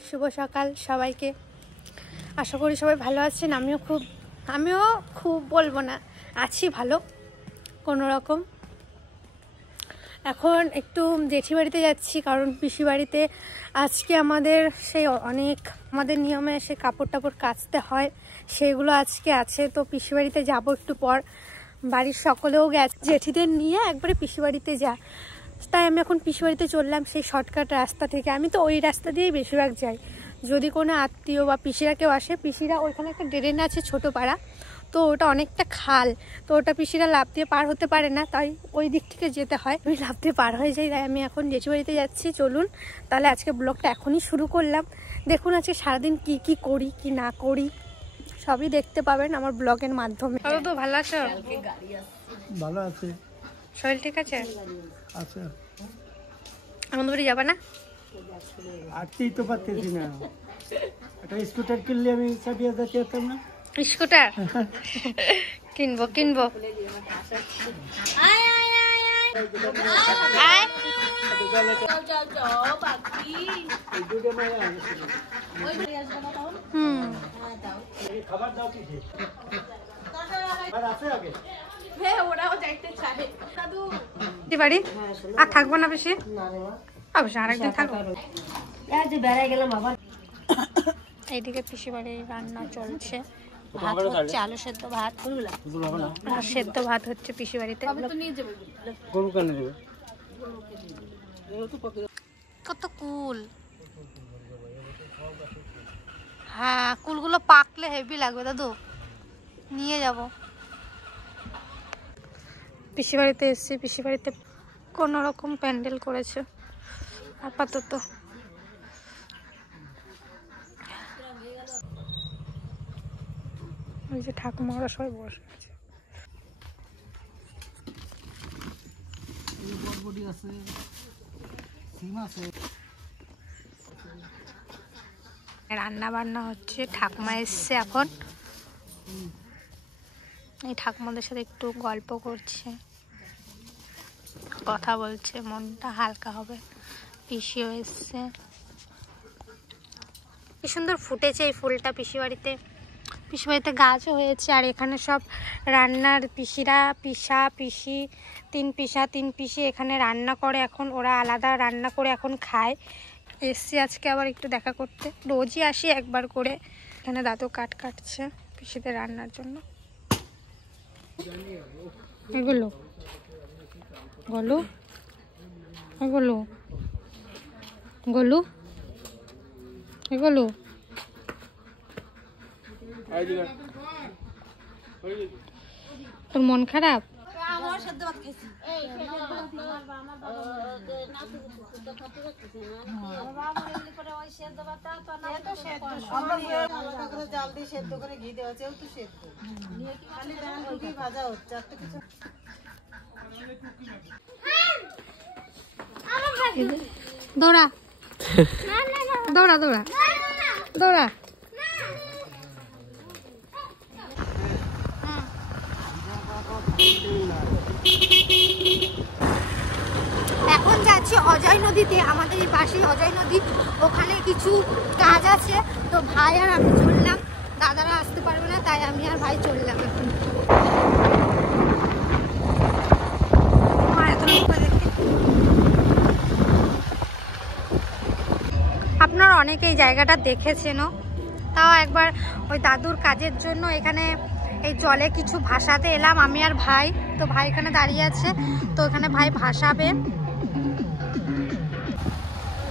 শুভ সকাল সবাইকে। আশা করি সবাই ভালো আছেন। আমিও খুব বলবো না, আছি ভালো কোনো রকম। এখন একটু জেঠি বাড়িতে যাচ্ছি, কারণ পিসি বাড়িতে আজকে আমাদের আমাদের নিয়মে সে কাপড় টাপড় কাচতে হয়, সেগুলো আজকে আছে। তো পিসি বাড়িতে যাবো একটু পর। বাড়ির সকলেও গেছে, জেঠিদের নিয়ে একবারে পিসি বাড়িতে যা, তাই আমি এখন পিসি বাড়িতে চললাম সেই শর্টকাট রাস্তা থেকে। আমি তো ওই রাস্তা দিয়েই বেশিরভাগ যাই, যদি কোনো আত্মীয় বা পিসিরা কেউ আসে। পিসিরা ওইখানে একটা ড্রেন আছে ছোটো পাড়া, তো ওটা অনেকটা খাল, তো ওটা পিসিরা লাফ দিয়ে পার হতে পারে না, তাই ওই দিক থেকে যেতে হয়। আমি লাফ দিয়ে পার হয়ে যাই, তাই আমি এখন জেঠি বাড়িতে যাচ্ছি। চলুন তাহলে আজকে ব্লগটা এখনই শুরু করলাম। দেখুন আজকে সারাদিন কি করি কি না করি সবই দেখতে পাবেন আমার ব্লগের মাধ্যমে। তো ভালো আছো? ভালো আছে। শরীর ঠিক আছে? আচ্ছা, আমাদের বাড়ি যাবা না? আজকেই তো পারতেছি না। একটা স্কুটার কিনলে আমি চাপিয়ে যেতে পারতাম না। স্কুটার কিনবো। বাড়ি আর থাকবো না বেশি, অবশ্যই আরেকদিন থাকবো। এইদিকে পিসি বাড়ি রান্না চলছে, ভাত হচ্ছে, আলু সেদ্ধ ভাত আর সেদ্ধ ভাত হচ্ছে পিসি বাড়িতে। কত কুল, হ্যাঁ কুলগুলো পাকলে হেভি লাগবে দাদু, নিয়ে যাব। পিসি বাড়িতে এসেছি, পিসি বাড়িতে কোনো রকম প্যান্ডেল করেছে আপাতত। ওই যে ঠাকুমা ওরা সবাই বসে আছে। রান্না বান্না হচ্ছে, ঠাকুমা এসছে এখন। এই ঠাকুমাদের সাথে একটু গল্প করছে, কথা বলছে, মনটা হালকা হবে। পিসিও এসছে, কি সুন্দর ফুটেছে এই ফুলটা পিসি বাড়িতে। পিসি বাড়িতে গাছও হয়েছে, আর এখানে সব রান্নার পিসি তিন পিসি এখানে রান্না করে। এখন ওরা আলাদা রান্না করে এখন খায়। এসছি আজকে আবার একটু দেখা করতে, রোজই আসি একবার করে। এখানে দাদু কাটছে পিসিদের রান্নার জন্য। এগুলো তোর মন খারাপ? দৌড়া দৌড়া দৌড়া দৌড়া। এখন যাচ্ছি অজয় নদীতে, আমাদের এই পাশেই অজয় নদী, ওখানে কিছু কাজ আছে। তো ভাই আর আমি চললাম, দাদারা আসতে পারবে না, তাই আমি আর ভাই চললাম এখন। আপনারা অনেকেই জায়গাটা দেখেছেনও, তাও একবার ওই দাদুর কাজের জন্য এখানে এই জলে কিছু ভাসাতে এলাম আমি আর ভাই। তো ভাই এখানে দাঁড়িয়ে আছে, তো এখানে ভাই ভাসাবে।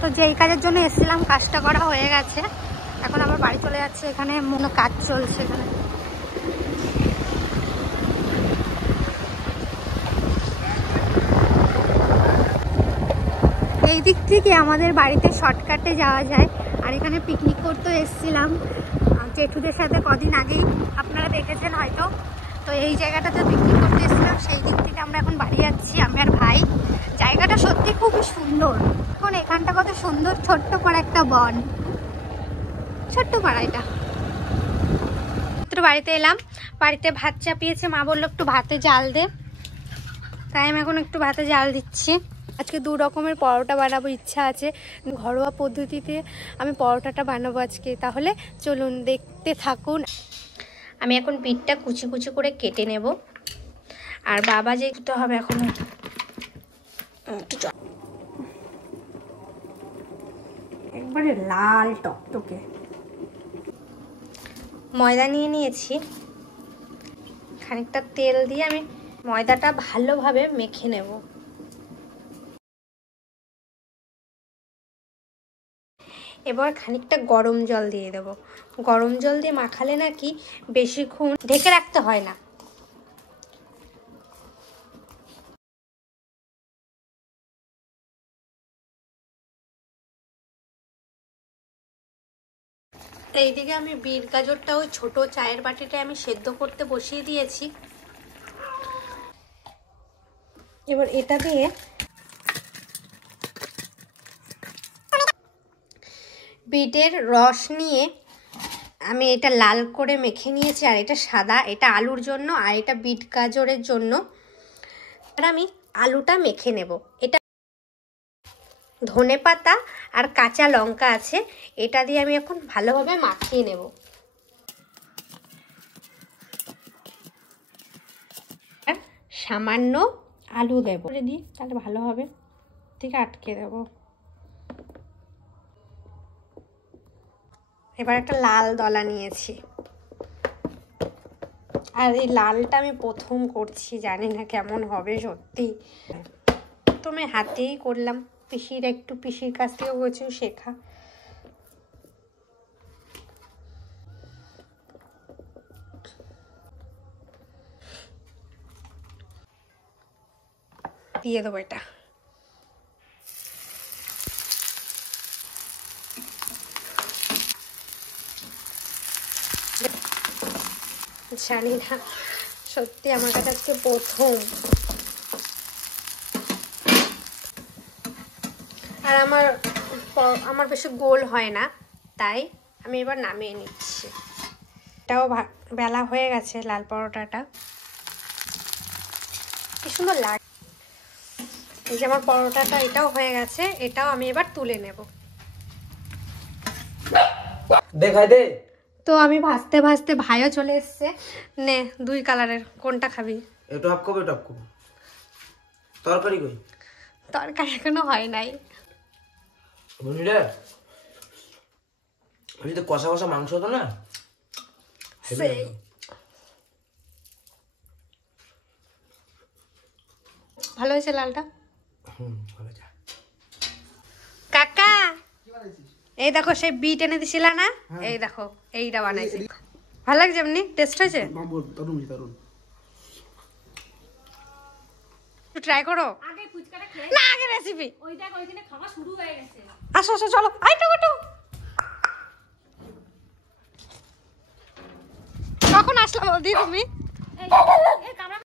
তো যেই কাজের জন্য এসেছিলাম কাজটা করা হয়ে গেছে, এখন আবার বাড়ি চলে যাচ্ছে। এখানে মনে কাজ চলছে এখানে। এই দিক থেকে আমাদের বাড়িতে শর্টকাটে যাওয়া যায়। আর এখানে পিকনিক করতে এসেছিলাম জেঠুদের সাথে কদিন আগেই, আপনারা দেখেছেন হয়তো। তো এই জায়গাটাতে পিকনিক করতে এসেছিলাম, সেই দিক থেকে আমরা এখন বাড়ি যাচ্ছি আমি আর ভাই। জায়গাটা সত্যি খুবই সুন্দর। এখন এখানটা কত সুন্দর, ছোট্ট পাড়া একটা বন, ছোট্ট পাড়া এটা। বাড়িতে এলাম, বাড়িতে ভাত চাপিয়েছে, মা বললো একটু ভাতে জাল দে, তাই আমি এখন একটু ভাতে জাল দিচ্ছি। আজকে 2 রকমের পরোটা বানাবো ইচ্ছা আছে, ঘরোয়া পদ্ধতিতে আমি পরোটাটা বানাবো আজকে। তাহলে চলুন দেখতে থাকুন। আমি এখন পিঠটা কুচি কুচি করে কেটে নেব, আর বাবা যেতে হবে এখন একবারে লাল টকটকে। ময়দা নিয়ে নিয়েছি, খানিকটা তেল দিয়ে আমি ময়দাটা ভালোভাবে মেখে নেব। এবার খানিকটা গরম জল দিয়ে দেব। গরম জল দিয়ে মাখালে নাকি বেশিক্ষণ ঢেকে রাখতে হয় না। এইদিকে আমি বিট গাজরটা ওই ছোট চায়ের বাটিতে আমি সেদ্ধ করতে বসিয়ে দিয়েছি। এবার এটা দিয়ে বিটের রস নিয়ে আমি এটা লাল করে মেখে নিয়েছি, আর এটা সাদা, এটা আলুর জন্য, আর এটা বিট গাজরের জন্য। আর আমি আলুটা মেখে নেব। এটা ধনেপাতা আর কাঁচা লঙ্কা আছে, এটা দিয়ে আমি এখন ভালোভাবে মাখিয়ে নেব। আর সামান্য আলু দেব, দিই তাহলে ভালো হবে, ঠিক আটকে দেব। এবার একটা লাল দলা নিয়েছি, আর এই লালটা আমি প্রথম করছি, জানি না কেমন হবে সত্যি। তো আমি হাতেই করলাম, পিসির কাছ থেকেও কিছু শেখা। দিয়ে দেবো এটা। জানি না, সত্যি আমার কাছে আজকে প্রথম। আর আমার বেশি গোল হয় না, তাই আমি এবার নামিয়ে নিচ্ছি। এটাও বেলা হয়ে গেছে, লাল পরোটাটা কি সুন্দর লাগে। এই যে আমার পরোটাটা এটাও হয়ে গেছে, এটাও আমি এবার তুলে নেব। দেখাই দে। তো আমি ভাজতে ভাজতে ভাইও চলে এসছে। নে 2 কালারের, কোনটা খাবি? এটা আপ কবে টপ কবে তরকারি কই? তরকারি এখনো হয় নাই। বুঝলি আমি তো কষা কষা মাংস তো না, সেই ভালো হয়েছে লালটা। ভালো যা। কাকা এই দেখো সেই বিট এনে দিছিলা না, এই দেখো এইটা বানাইছি। ভালো লাগছে? এমনি টেস্ট হয়েছে? ট্রাই করো না, আগে রেসিপি। আসো আসো চলো, কখন আসলাম বৌদি তুমি?